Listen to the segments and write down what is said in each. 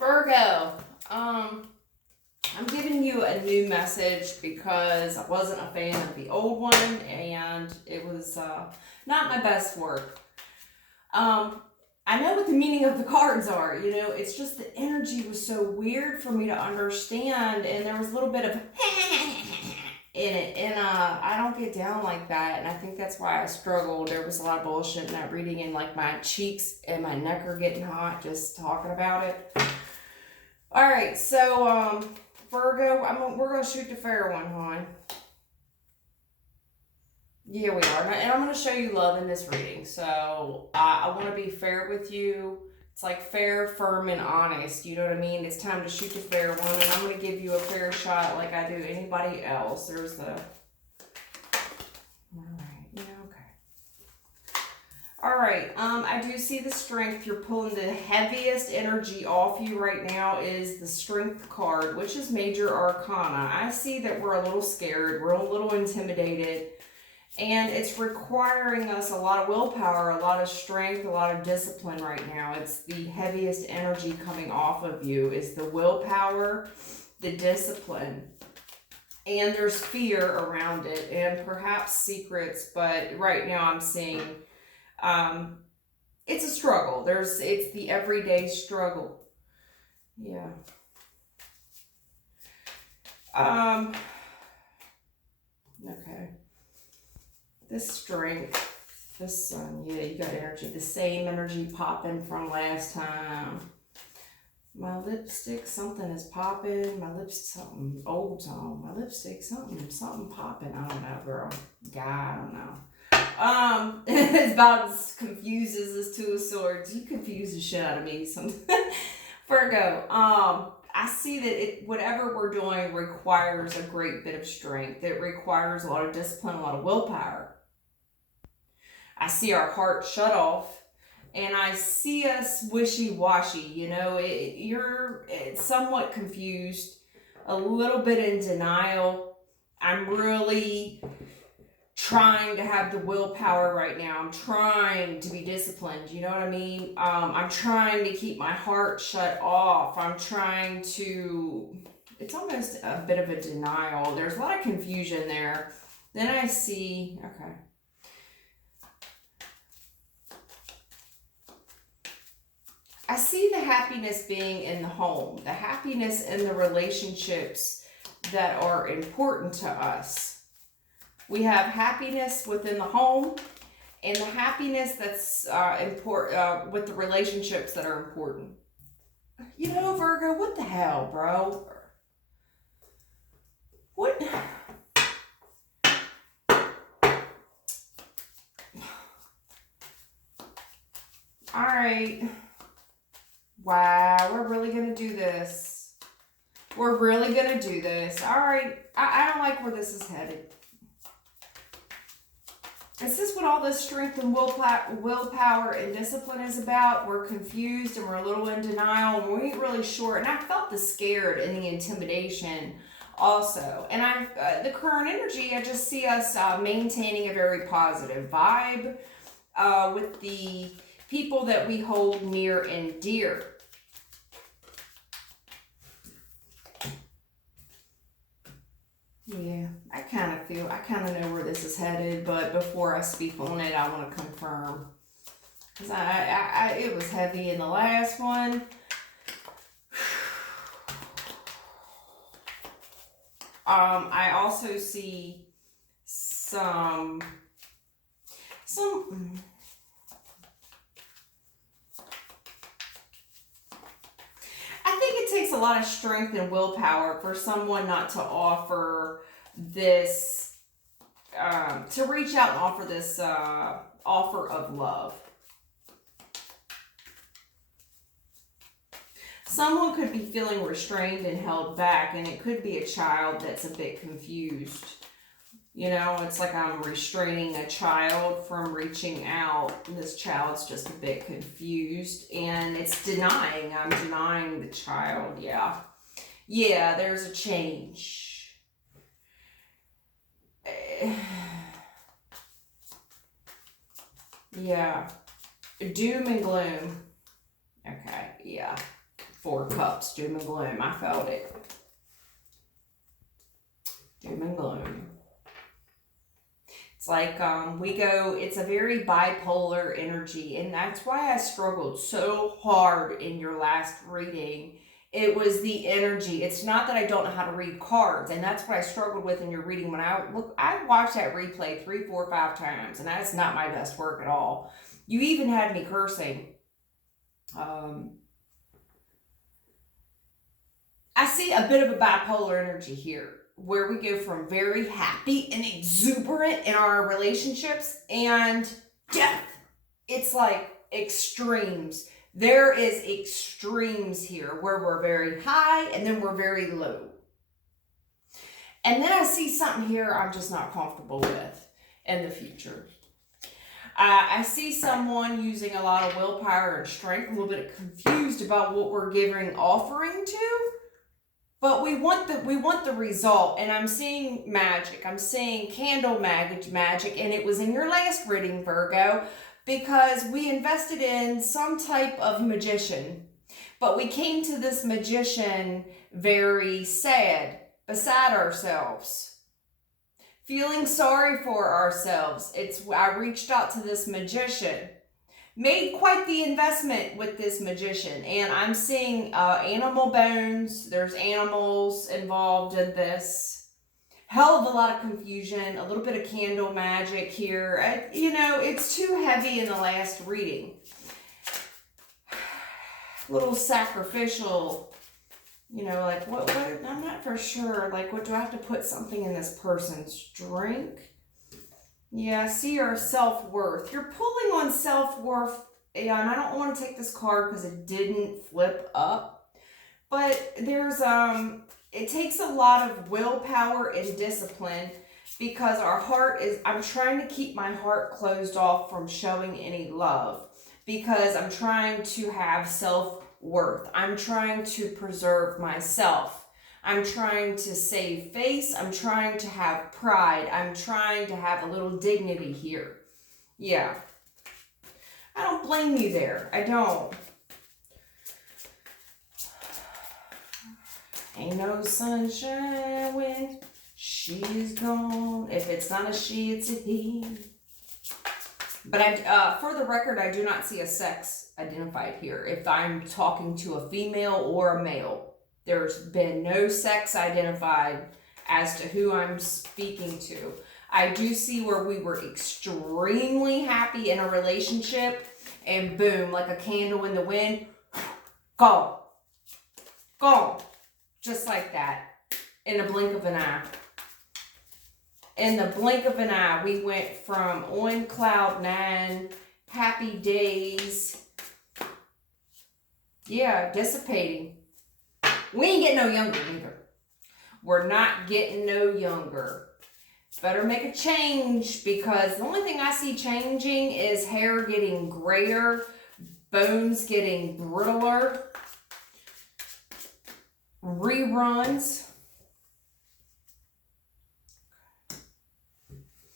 Virgo, I'm giving you a new message because I wasn't a fan of the old one and it was not my best work. I know what the meaning of the cards are, you know, it's just the energy was so weird for me to understand, and there was a little bit of in it, and I don't get down like that, and I think that's why I struggled. There was a lot of bullshit in that reading, and like my cheeks and my neck are getting hot just talking about it. All right, so Virgo, we're gonna shoot the fair one, hon. Yeah, we are, and I'm gonna show you love in this reading. So I want to be fair with you. It's like fair, firm, and honest. You know what I mean? It's time to shoot the fair one, and I'm gonna give you a fair shot like I do anybody else. There's the. All right. Yeah. Okay. All right. I do see the strength. You're pulling the heaviest energy off you right now is the strength card, which is major arcana. I see that we're a little scared. We're a little intimidated. And it's requiring us a lot of willpower, a lot of strength, a lot of discipline right now. It's the heaviest energy coming off of you is the willpower, the discipline. And there's fear around it and perhaps secrets, but right now I'm seeing it's a struggle. It's the everyday struggle. Yeah. Okay. This strength, this sun, yeah, you got energy. The same energy popping from last time. My lipstick, something is popping. My lips, something old's on. My lipstick, something popping. I don't know, girl. Guy, I don't know. It's about as confused as this Two of Swords. You confuse the shit out of me. Virgo, I see that whatever we're doing requires a great bit of strength. It requires a lot of discipline, a lot of willpower. I see our heart shut off, and I see us wishy-washy. You know, you're somewhat confused, a little bit in denial. I'm really trying to have the willpower right now. I'm trying to be disciplined. You know what I mean? I'm trying to keep my heart shut off. I'm trying to... It's almost a bit of a denial. There's a lot of confusion there. Then I see... Okay. I see the happiness being in the home, the happiness in the relationships that are important to us. We have happiness within the home and the happiness that's important with the relationships that are important. You know, Virgo, what the hell, bro? What? All right. Wow, we're really going to do this. We're really going to do this. All right. I don't like where this is headed. Is this what all this strength and willpower and discipline is about? We're confused and we're a little in denial and we ain't really sure. And I felt the scared and the intimidation also. And the current energy, I just see us maintaining a very positive vibe with the people that we hold near and dear. Yeah, I kind of know where this is headed, but before I speak on it, I want to confirm. Because it was heavy in the last one. I also see some I think it takes a lot of strength and willpower for someone not to offer this, to reach out and offer this offer of love. Someone could be feeling restrained and held back, and it could be a child that's a bit confused. You know, it's like I'm restraining a child from reaching out. This child's just a bit confused and it's denying. I'm denying the child. Yeah. Yeah, there's a change. Yeah. Doom and gloom. Okay, yeah. Four of Cups, doom and gloom. I felt it. Doom and gloom. It's like it's a very bipolar energy, and that's why I struggled so hard in your last reading. It was the energy. It's not that I don't know how to read cards, and that's what I struggled with in your reading. When I watched that replay 3, 4, 5 times, and that's not my best work at all. You even had me cursing. I see a bit of a bipolar energy here, where we go from very happy and exuberant in our relationships and death. It's like extremes. There is extremes here where we're very high and then we're very low. And then I see something here I'm just not comfortable with in the future. I see someone using a lot of willpower and strength, a little bit confused about what we're giving offering to. But we want the result, and I'm seeing magic. I'm seeing candle magic, and it was in your last reading, Virgo, because we invested in some type of magician. But we came to this magician very sad, beside ourselves, feeling sorry for ourselves. I reached out to this magician. Made quite the investment with this magician, and I'm seeing animal bones. There's animals involved in this. Hell of a lot of confusion, a little bit of candle magic here. It's too heavy in the last reading. Little sacrificial, like what I'm not for sure. Like, what do I have to put something in this person's drink? Yeah, see our self-worth. You're pulling on self-worth, and I don't want to take this card because it didn't flip up. But there's, it takes a lot of willpower and discipline, because our heart I'm trying to keep my heart closed off from showing any love, because I'm trying to have self-worth. I'm trying to preserve myself. I'm trying to save face. I'm trying to have pride. I'm trying to have a little dignity here. Yeah. I don't blame you there. I don't. Ain't no sunshine when she's gone. If it's not a she, it's a he. But for the record, I do not see a sex identified here. If I'm talking to a female or a male, there's been no sex identified as to who I'm speaking to. I do see where we were extremely happy in a relationship, and boom, like a candle in the wind, gone. Gone. Just like that. In the blink of an eye. In the blink of an eye, we went from on cloud 9, happy days. Yeah, dissipating. We ain't getting no younger either. We're not getting no younger. Better make a change, because the only thing I see changing is hair getting grayer, bones getting brittler, reruns.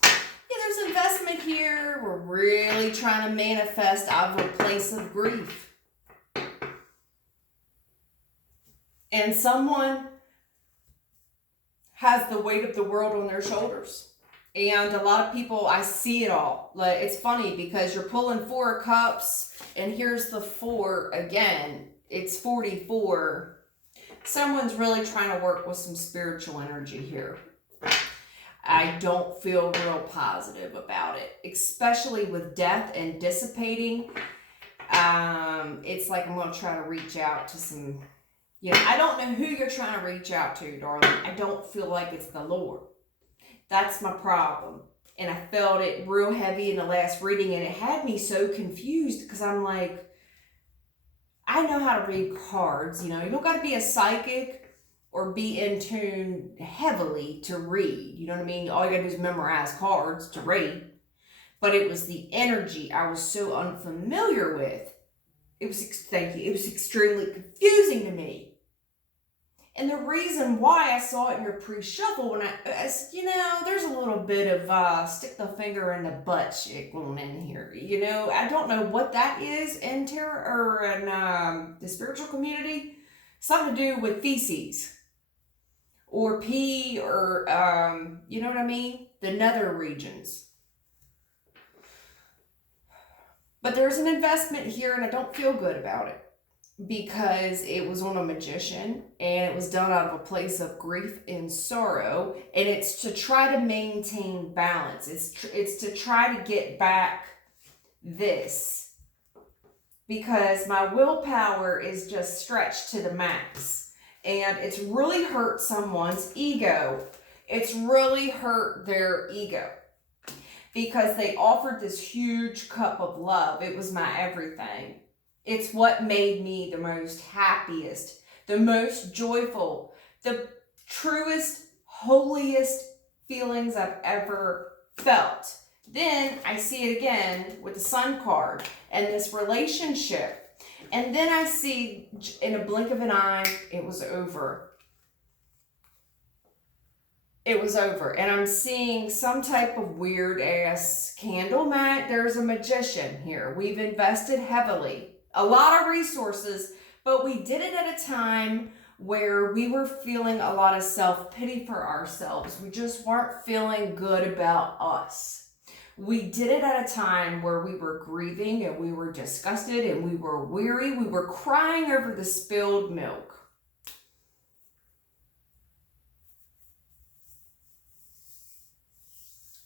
Yeah, there's investment here. We're really trying to manifest out of a place of grief. And someone has the weight of the world on their shoulders. And a lot of people, I see it all. Like, it's funny because you're pulling 4 of Cups, and here's the 4 again. It's 44. Someone's really trying to work with some spiritual energy here. I don't feel real positive about it, especially with death and dissipating. It's like I'm going to try to reach out to some... I don't know who you're trying to reach out to, darling. I don't feel like it's the Lord. That's my problem. And I felt it real heavy in the last reading, and it had me so confused, because I'm like, I know how to read cards. You don't got to be a psychic or be in tune heavily to read. You know what I mean? All you got to do is memorize cards to read. But it was the energy I was so unfamiliar with. It was extremely confusing to me. And the reason why I saw it in your pre-shuffle, when I said, there's a little bit of stick the finger in the butt shit going in here. I don't know what that is in tarot or in the spiritual community, something to do with feces or pee or, you know what I mean? The nether regions. But there's an investment here and I don't feel good about it because it was on a magician and it was done out of a place of grief and sorrow. And it's to try to maintain balance. It's to try to get back this because my willpower is just stretched to the max. And it's really hurt someone's ego. It's really hurt their ego. Because they offered this huge cup of love. It was my everything. It's what made me the most happiest, the most joyful, the truest, holiest feelings I've ever felt. Then I see it again with the Sun card and this relationship. And then I see in a blink of an eye, it was over. It was over. And I'm seeing some type of weird ass candle mat. There's a magician here. We've invested heavily, a lot of resources, but we did it at a time where we were feeling a lot of self-pity for ourselves. We just weren't feeling good about us. We did it at a time where we were grieving and we were disgusted and we were weary. We were crying over the spilled milk.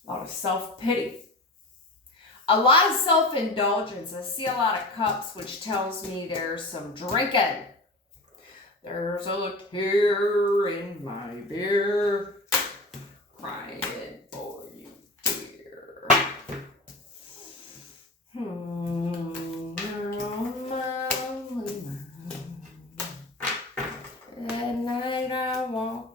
A lot of self-pity. A lot of self-indulgence. I see a lot of cups, which tells me there's some drinking. There's a tear in my beer, crying for you, dear. That night I walked.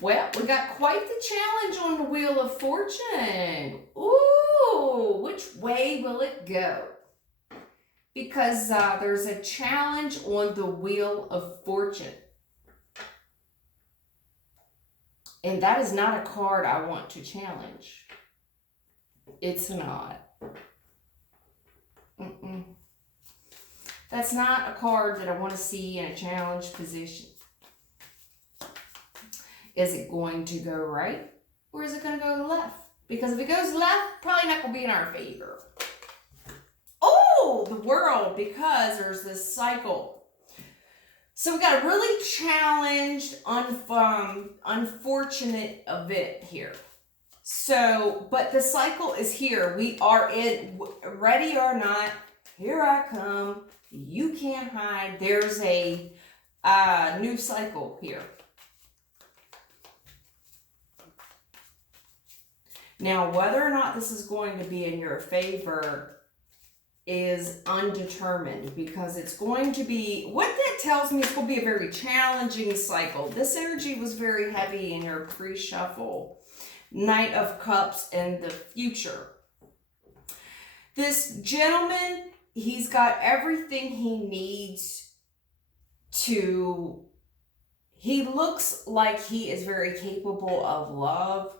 Well, we got quite the challenge on the Wheel of Fortune. Ooh, which way will it go? Because there's a challenge on the Wheel of Fortune. And that is not a card I want to challenge. It's not. That's not a card that I want to see in a challenge position. Is it going to go right or is it going to go left? Because if it goes left, probably not going to be in our favor. Oh, the World, because there's this cycle. So we got a really challenged, unfortunate event here. So, but the cycle is here. We are in, ready or not, here I come. You can't hide. There's a new cycle here. Now, whether or not this is going to be in your favor is undetermined because it's going to be, what that tells me, it's going to be a very challenging cycle. This energy was very heavy in your pre-shuffle. Knight of Cups and the future. This gentleman, he's got everything he needs to, he looks like he is very capable of love.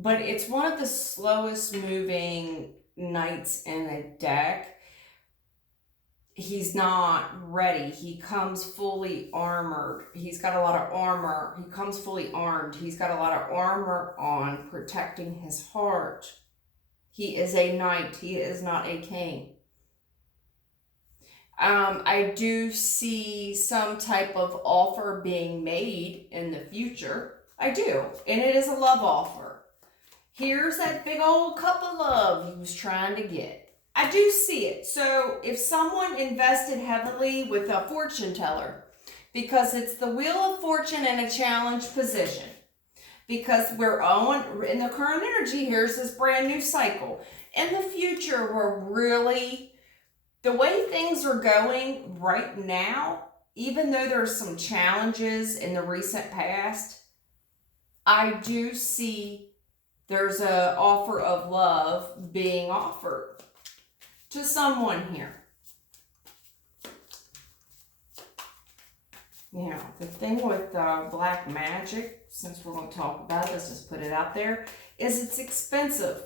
But it's one of the slowest moving knights in the deck. He's not ready. He comes fully armored. He's got a lot of armor. He comes fully armed. He's got a lot of armor on, protecting his heart. He is a knight. He is not a king. I do see some type of offer being made in the future. I do. And it is a love offer. Here's that big old cup of love he was trying to get. I do see it. So if someone invested heavily with a fortune teller, because it's the Wheel of Fortune in a challenge position, because we're on, in the current energy, here's this brand new cycle. In the future, we're really, the way things are going right now, even though there's some challenges in the recent past, I do see there's an offer of love being offered to someone here. Now, the thing with Blackmagic, since we're going to talk about it, let's just put it out there, is it's expensive.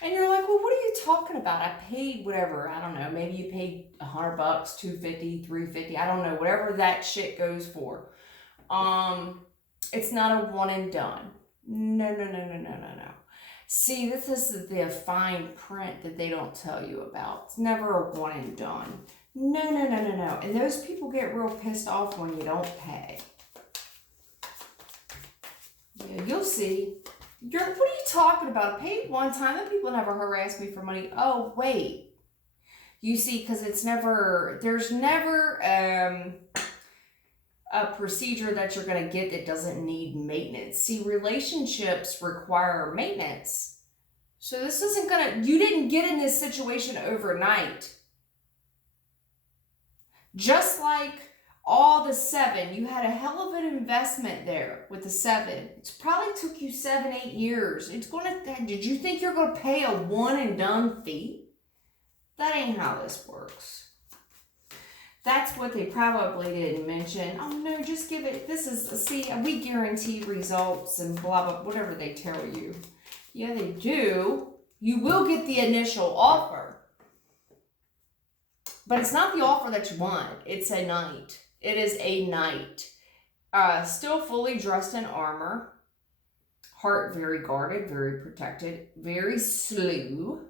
And you're like, well, what are you talking about? I paid whatever, I don't know, maybe you paid $100, $250, $350, I don't know, whatever that shit goes for. It's not a one and done. No. See, this is the fine print that they don't tell you about. It's never a one and done. No. And those people get real pissed off when you don't pay. Yeah, you'll see. What are you talking about? I paid one time, and people never harass me for money. Oh, wait. You see, because there's never a procedure that you're going to get that doesn't need maintenance. See, relationships require maintenance. So this isn't you didn't get in this situation overnight. Just like all the 7, you had a hell of an investment there with the 7. It probably took you 7, 8 years. Did you think you're going to pay a one and done fee? That ain't how this works. That's what they probably didn't mention. Oh no, just give it, we guarantee results and blah, blah, whatever they tell you. Yeah, they do. You will get the initial offer. But it's not the offer that you want. It's a knight. It is a knight. Still fully dressed in armor. Heart very guarded, very protected, very slew.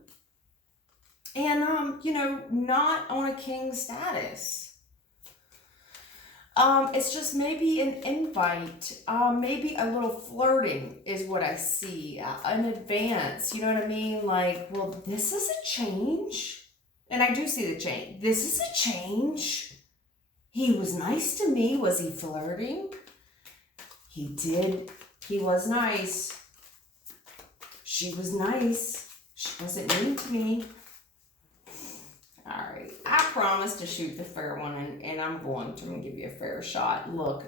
And, not on a king status. It's just maybe an invite, maybe a little flirting is what I see in advance. You know what I mean? Like, well, this is a change. And I do see the change. This is a change. He was nice to me. Was he flirting? He did. He was nice. She was nice. She wasn't mean to me. All right. I promise to shoot the fair one, and I'm going to give you a fair shot. Look.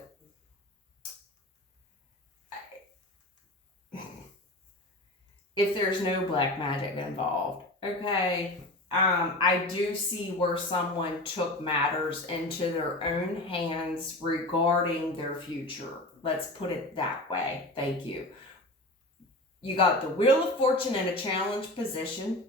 If there's no black magic involved, okay, I do see where someone took matters into their own hands regarding their future. Let's put it that way. Thank you. You got the Wheel of Fortune in a challenge position.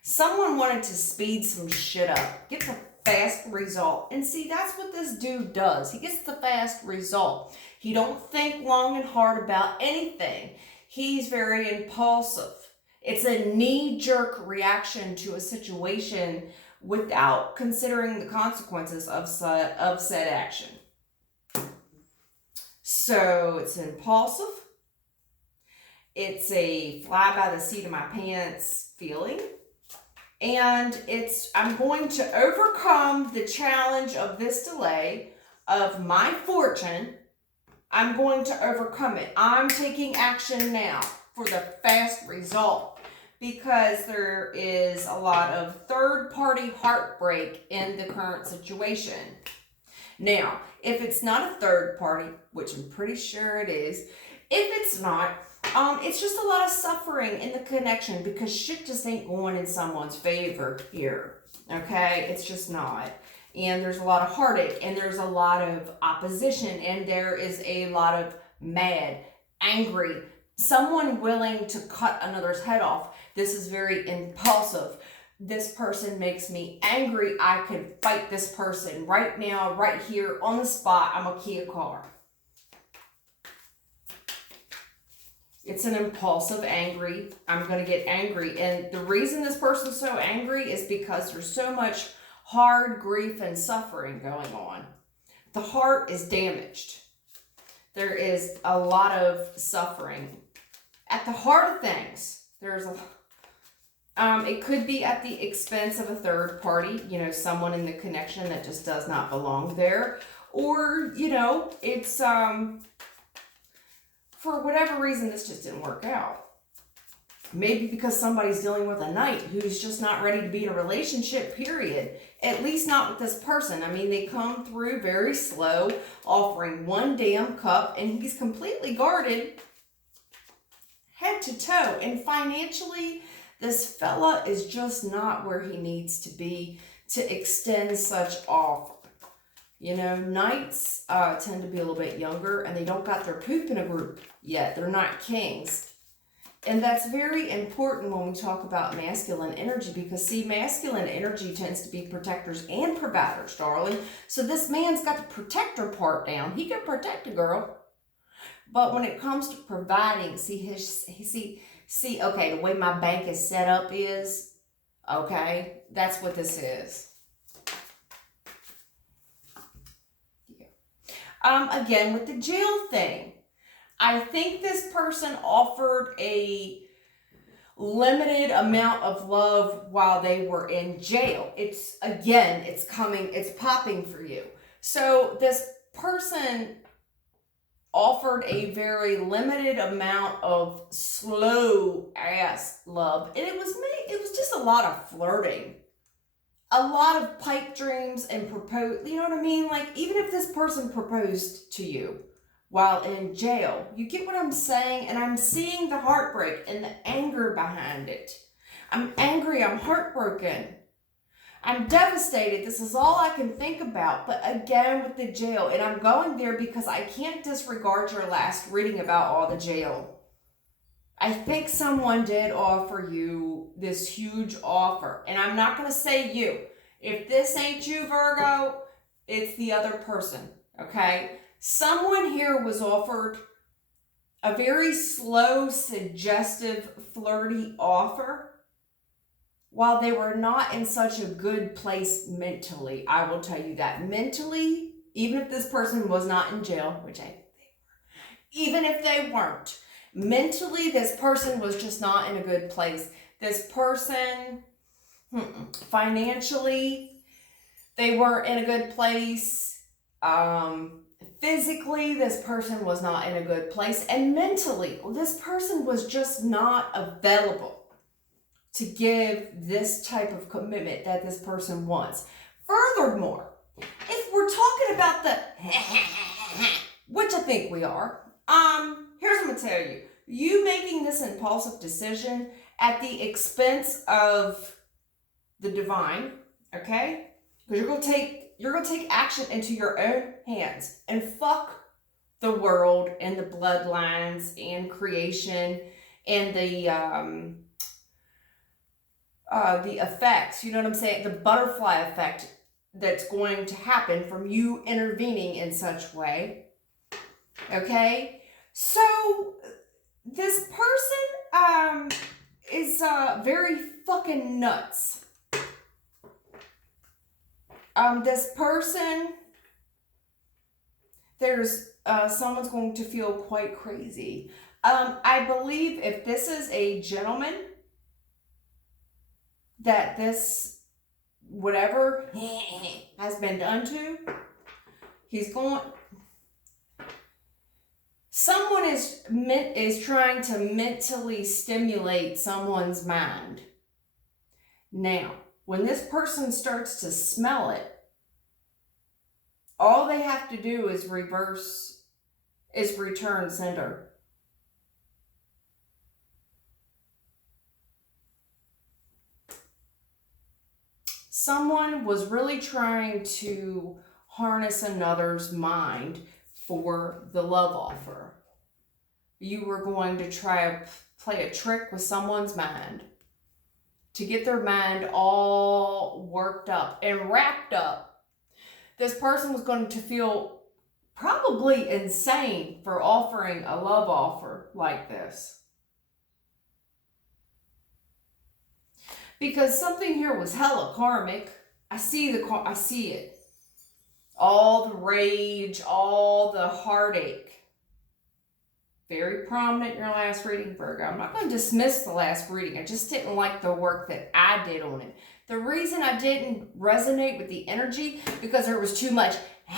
Someone wanted to speed some shit up, get the fast result. And see, that's what this dude does. He gets the fast result. He don't think long and hard about anything. He's very impulsive. It's a knee-jerk reaction to a situation without considering the consequences of said action. So it's impulsive. It's a fly by the seat of my pants feeling. And I'm going to overcome the challenge of this delay of my fortune. I'm going to overcome it. I'm taking action now for the fast result because there is a lot of third-party heartbreak in the current situation. Now, if it's not a third party, which I'm pretty sure it is, if it's not, it's just a lot of suffering in the connection because shit just ain't going in someone's favor here, okay? It's just not. And there's a lot of heartache, and there's a lot of opposition, and there is a lot of mad, angry, someone willing to cut another's head off. This is very impulsive. This person makes me angry. I could fight this person right now, right here, on the spot. I'm a Kia car. It's an impulsive, angry. I'm going to get angry. And the reason this person's so angry is because there's so much hard grief and suffering going on. The heart is damaged. There is a lot of suffering. At the heart of things, there's it could be at the expense of a third party, someone in the connection that just does not belong there. Or, it's for whatever reason, this just didn't work out. Maybe because somebody's dealing with a knight who's just not ready to be in a relationship, period. At least not with this person. I mean, they come through very slow, offering one damn cup, and he's completely guarded head to toe. And financially, this fella is just not where he needs to be to extend such offer. You know, Knights tend to be a little bit younger, and they don't got their poop in a group yet. They're not kings. And that's very important when we talk about masculine energy, because see, masculine energy tends to be protectors and providers, darling. So this man's got the protector part down. He can protect a girl. But when it comes to providing, see, okay, the way my bank is set up is, okay, that's what this is. Again, with the jail thing, I think this person offered a limited amount of love while they were in jail. It's popping for you. So this person offered a very limited amount of slow ass love. And it was just a lot of flirting. A lot of pipe dreams and propose, you know what I mean? Like, even if this person proposed to you while in jail, you get what I'm saying? And I'm seeing the heartbreak and the anger behind it. I'm angry, I'm heartbroken. I'm devastated. This is all I can think about. But again, with the jail, and I'm going there because I can't disregard your last reading about all the jail. I think someone did offer you this huge offer. And I'm not going to say you. If this ain't you, Virgo, it's the other person, okay? Someone here was offered a very slow, suggestive, flirty offer while they were not in such a good place mentally. I will tell you that. Mentally, even if this person was not in jail, which I think they were, even if they weren't, mentally, this person was just not in a good place. This person, financially, they weren't in a good place. Physically, this person was not in a good place. And mentally, this person was just not available to give this type of commitment that this person wants. Furthermore, if we're talking about the which I think we are, here's what I'm going to tell you. You making this impulsive decision at the expense of the divine, okay? Because you're gonna take action into your own hands and fuck the world and the bloodlines and creation and the effects, you know what I'm saying? The butterfly effect that's going to happen from you intervening in such way. Okay? So this person is very fucking nuts. This person, there's someone's going to feel quite crazy. I believe if this is a gentleman that this whatever has been done to, he's going. Someone is trying to mentally stimulate someone's mind. Now, when this person starts to smell it, all they have to do is return sender. Someone was really trying to harness another's mind for the love offer. You were going to try to play a trick with someone's mind to get their mind all worked up and wrapped up. This person was going to feel probably insane for offering a love offer like this. Because something here was hella karmic. I see it. All the rage, all the heartache. Very prominent in your last reading, Virgo. I'm not going to dismiss the last reading. I just didn't like the work that I did on it. The reason I didn't resonate with the energy, because there was too much in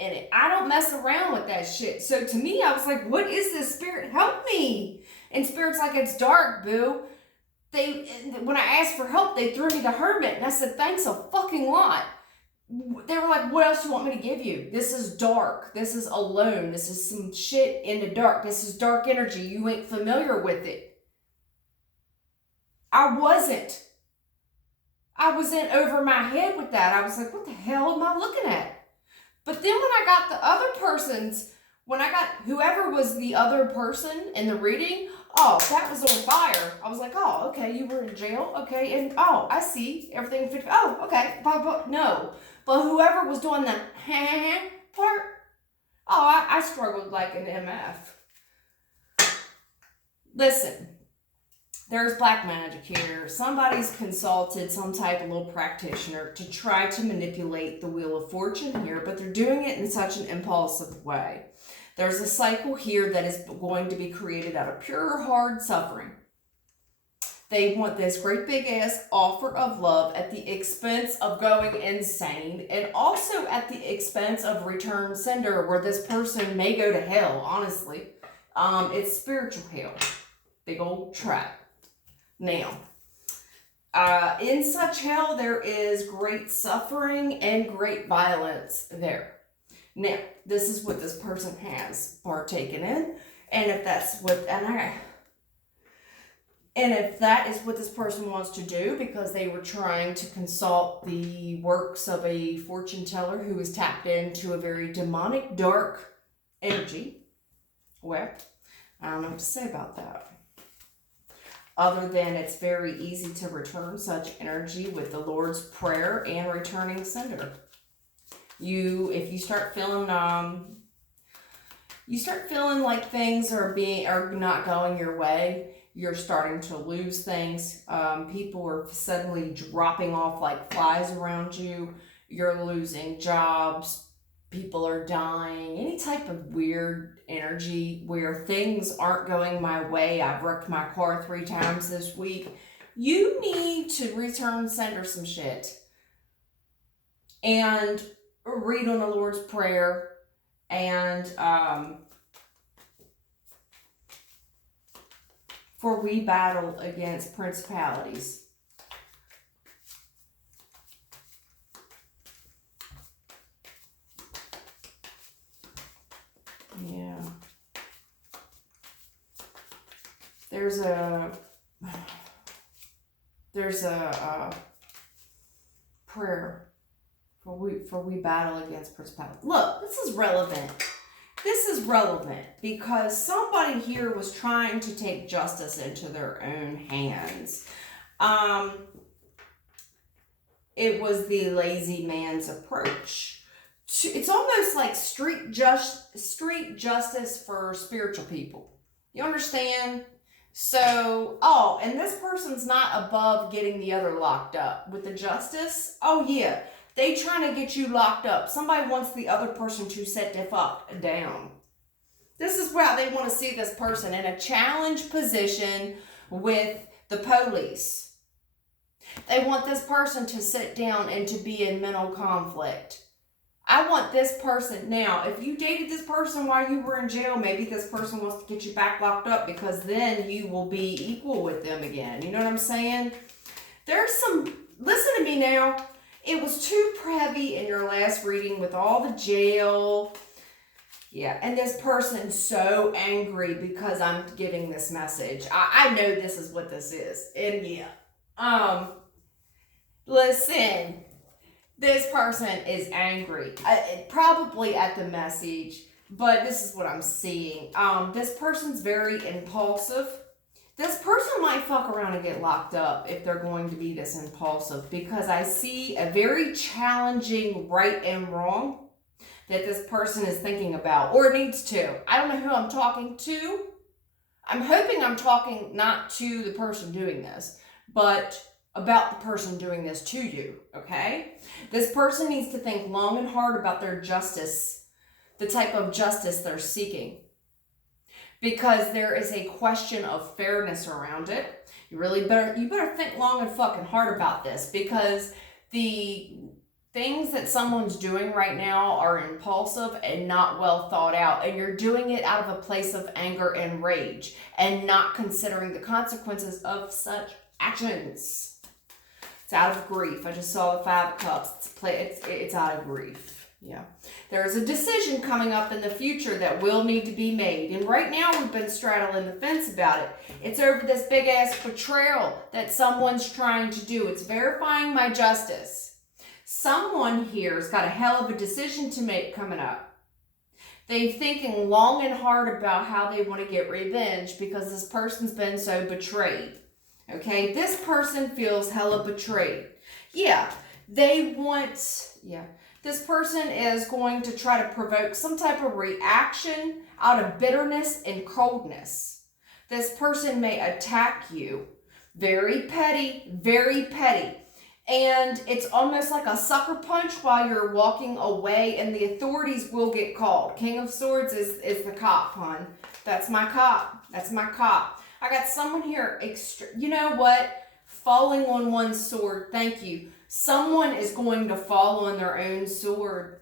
it. I don't mess around with that shit. So to me, I was like, what is this, Spirit? Help me. And Spirit's like, it's dark, boo. When I asked for help, they threw me the Hermit. And I said, thanks a fucking lot. They were like, what else do you want me to give you? This is dark. This is alone. This is some shit in the dark. This is dark energy. You ain't familiar with it. I wasn't. I was in over my head with that. I was like, what the hell am I looking at? But then when I got the other person's, when I got whoever was the other person in the reading, oh, that was on fire. I was like, oh, okay, you were in jail, okay, and oh, I see, everything fit. Oh, okay, but no. But whoever was doing the part, oh, I struggled like an MF. Listen, there's black magic here. Somebody's consulted some type of little practitioner to try to manipulate the Wheel of Fortune here, but they're doing it in such an impulsive way. There's a cycle here that is going to be created out of pure, hard suffering. They want this great big ass offer of love at the expense of going insane, and also at the expense of return sender, where this person may go to hell, honestly. It's spiritual hell. Big old trap. Now, in such hell, there is great suffering and great violence there. Now, this is what this person has partaken in, and if that's what, and if that is what this person wants to do, because they were trying to consult the works of a fortune teller who is tapped into a very demonic, dark energy, well, I don't know what to say about that. Other than it's very easy to return such energy with the Lord's Prayer and returning sender. If you start feeling like things are not going your way, you're starting to lose things. People are suddenly dropping off like flies around you. You're losing jobs. People are dying. Any type of weird energy where things aren't going my way. I've wrecked my car 3 times this week. You need to return sender some shit. And read on the Lord's Prayer. And for we battle against principalities. Yeah. There's a prayer for we battle against principalities. Look, this is relevant. This is relevant because somebody here was trying to take justice into their own hands. It was the lazy man's approach. It's almost like street justice for spiritual people. You understand? So, and this person's not above getting the other locked up. With the justice, oh yeah, they trying to get you locked up. Somebody wants the other person to sit the fuck down. This is where they want to see this person in a challenge position with the police. They want this person to sit down and to be in mental conflict. I want this person. Now, if you dated this person while you were in jail, maybe this person wants to get you back locked up because then you will be equal with them again. You know what I'm saying? Listen to me now. It was too heavy in your last reading with all the jail. Yeah, and this person's so angry because I'm giving this message. I know this is what this is. And yeah. Listen. This person is angry, probably at the message, but this is what I'm seeing. This person's very impulsive. This person might fuck around and get locked up if they're going to be this impulsive, because I see a very challenging right and wrong that this person is thinking about or needs to. I don't know who I'm talking to. I'm hoping I'm talking not to the person doing this, but about the person doing this to you, okay? This person needs to think long and hard about their justice, the type of justice they're seeking, because there is a question of fairness around it. You better think long and fucking hard about this, because the things that someone's doing right now are impulsive and not well thought out, and you're doing it out of a place of anger and rage and not considering the consequences of such actions. It's out of grief. I just saw the 5 of Cups. It's out of grief. Yeah. There's a decision coming up in the future that will need to be made. And right now we've been straddling the fence about it. It's over this big ass betrayal that someone's trying to do. It's verifying my justice. Someone here's got a hell of a decision to make coming up. They're thinking long and hard about how they want to get revenge because this person's been so betrayed. Okay, this person feels hella betrayed. Yeah, this person is going to try to provoke some type of reaction out of bitterness and coldness. This person may attack you. Very petty, very petty. And it's almost like a sucker punch while you're walking away, and the authorities will get called. King of Swords is the cop, hon. That's my cop. That's my cop. I got someone here, you know what? Falling on one sword. Thank you. Someone is going to fall on their own sword.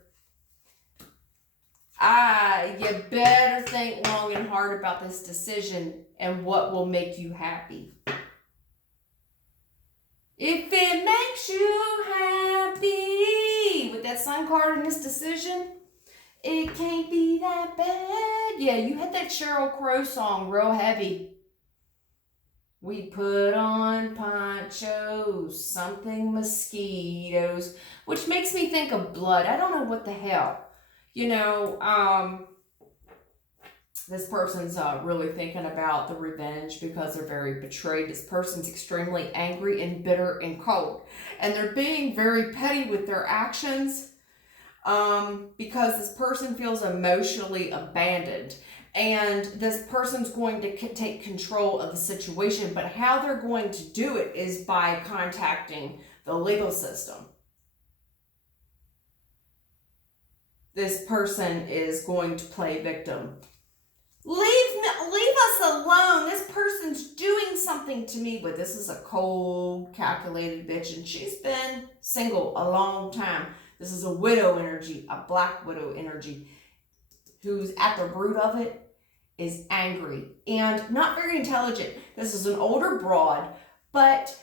You better think long and hard about this decision and what will make you happy. If it makes you happy, with that Sun card in this decision, it can't be that bad. Yeah, you had that Sheryl Crow song real heavy. We put on ponchos, something mosquitoes, which makes me think of blood. I don't know what the hell. You know, this person's really thinking about the revenge because they're very betrayed. This person's extremely angry and bitter and cold. And they're being very petty with their actions because this person feels emotionally abandoned. And this person's going to take control of the situation. But how they're going to do it is by contacting the legal system. This person is going to play victim. Leave us alone. This person's doing something to me. But this is a cold, calculated bitch. And she's been single a long time. This is a widow energy, a black widow energy. Who's at the root of it is angry and not very intelligent. This is an older broad, but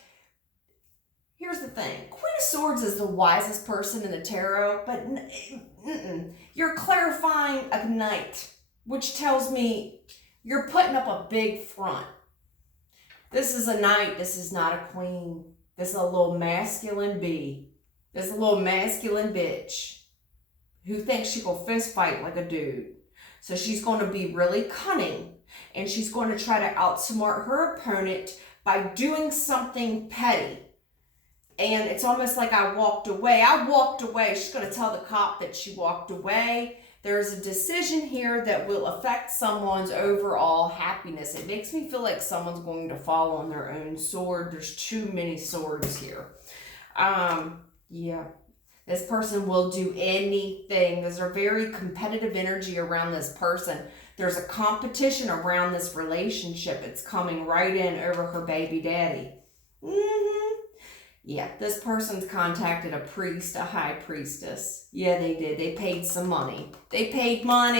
here's the thing. Queen of Swords is the wisest person in the tarot, but you're clarifying a knight, which tells me you're putting up a big front. This is a knight. This is not a queen. This is a little masculine bee. This is a little masculine bitch who thinks she will fist fight like a dude. So she's going to be really cunning, and she's going to try to outsmart her opponent by doing something petty. And it's almost like I walked away. She's going to tell the cop that she walked away. There's a decision here that will affect someone's overall happiness. It makes me feel like someone's going to fall on their own sword. There's too many swords here. Yeah. This person will do anything. There's a very competitive energy around this person. There's a competition around this relationship. It's coming right in over her baby daddy. Yeah, this person's contacted a priest, a high priestess. Yeah, they did. They paid some money. They paid money.